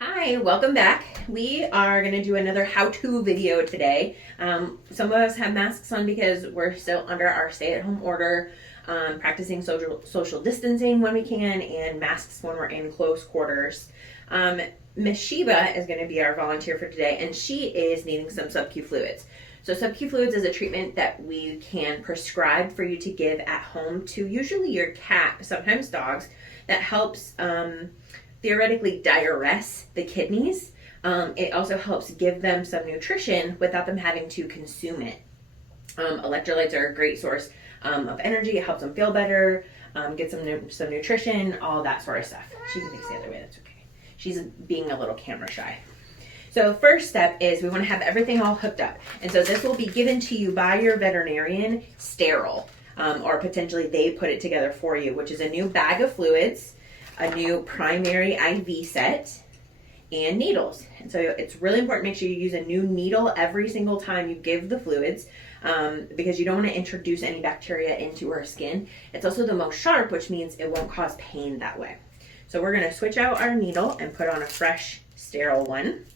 Hi, welcome back. We are going to do another how-to video today. Some of us have masks on because we're still under our stay-at-home order, practicing social distancing when we can, and masks when we're in close quarters. Miss Sheba is going to be our volunteer for today, and she is needing some sub-Q fluids. So sub-Q fluids is a treatment that we can prescribe for you to give at home to usually your cat, sometimes dogs, that helps theoretically diurese the kidneys. It also helps give them some nutrition without them having to consume it. Electrolytes are a great source of energy. It helps them feel better, get some nutrition, all that sort of stuff. She can face the other way, that's okay. She's being a little camera shy. So first step is we want to have everything all hooked up. And so this will be given to you by your veterinarian sterile, or potentially they put it together for you, which is a new bag of fluids, a new primary IV set, and needles. And so it's really important to make sure you use a new needle every single time you give the fluids, because you don't want to introduce any bacteria into her skin. It's also the most sharp, which means it won't cause pain that way. So we're going to switch out our needle and put on a fresh, sterile one,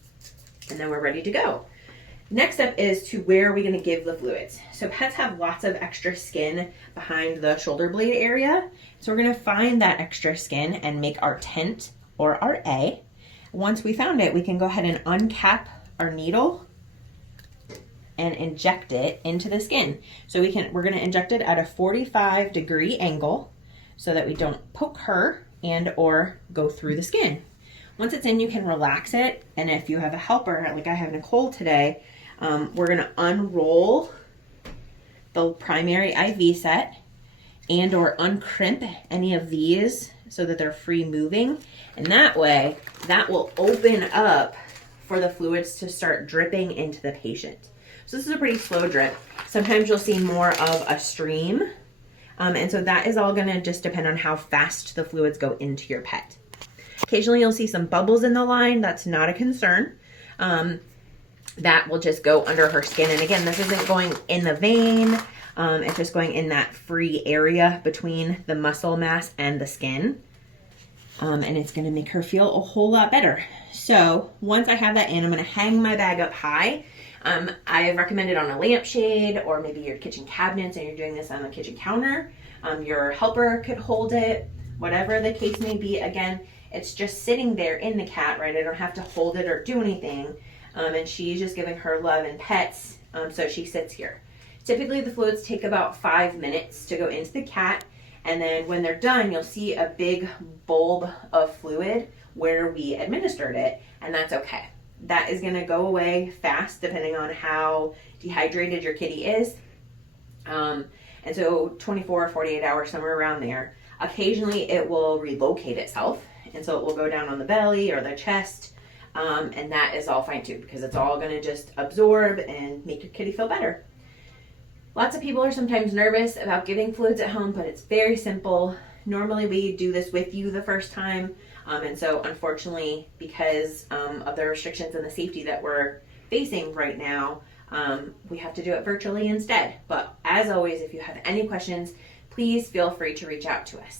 and then we're ready to go. Next up is to where are we going to give the fluids. So pets have lots of extra skin behind the shoulder blade area. So we're going to find that extra skin and make our tent or our A. Once we found it, we can go ahead and uncap our needle and inject it into the skin. So we're going to inject it at a 45-degree angle so that we don't poke her and or go through the skin. Once it's in, you can relax it. And if you have a helper, like I have Nicole today, we're going to unroll the primary IV set and or uncrimp any of these so that they're free moving. And that way, that will open up for the fluids to start dripping into the patient. So this is a pretty slow drip. Sometimes you'll see more of a stream. And so that is all going to just depend on how fast the fluids go into your pet. Occasionally you'll see some bubbles in the line. That's not a concern. That will just go under her skin. And again, this isn't going in the vein. It's just going in that free area between the muscle mass and the skin. And it's going to make her feel a whole lot better. So once I have that in, I'm going to hang my bag up high. I recommend it on a lampshade or maybe your kitchen cabinets, and you're doing this on the kitchen counter. Your helper could hold it, whatever the case may be. Again, it's just sitting there in the cat, right? I don't have to hold it or do anything. And she's just giving her love and pets, so she sits here. Typically the fluids take about 5 minutes to go into the cat, and then when they're done, you'll see a big bulb of fluid where we administered it, and that's okay. That is going to go away fast depending on how dehydrated your kitty is. And so 24 or 48 hours, somewhere around there. Occasionally it will relocate itself, and so it will go down on the belly or the chest. And that is all fine too, because it's all going to just absorb and make your kitty feel better. Lots of people are sometimes nervous about giving fluids at home, but it's very simple. Normally we do this with you the first time. And so unfortunately, because of the restrictions and the safety that we're facing right now, we have to do it virtually instead. But as always, if you have any questions, please feel free to reach out to us.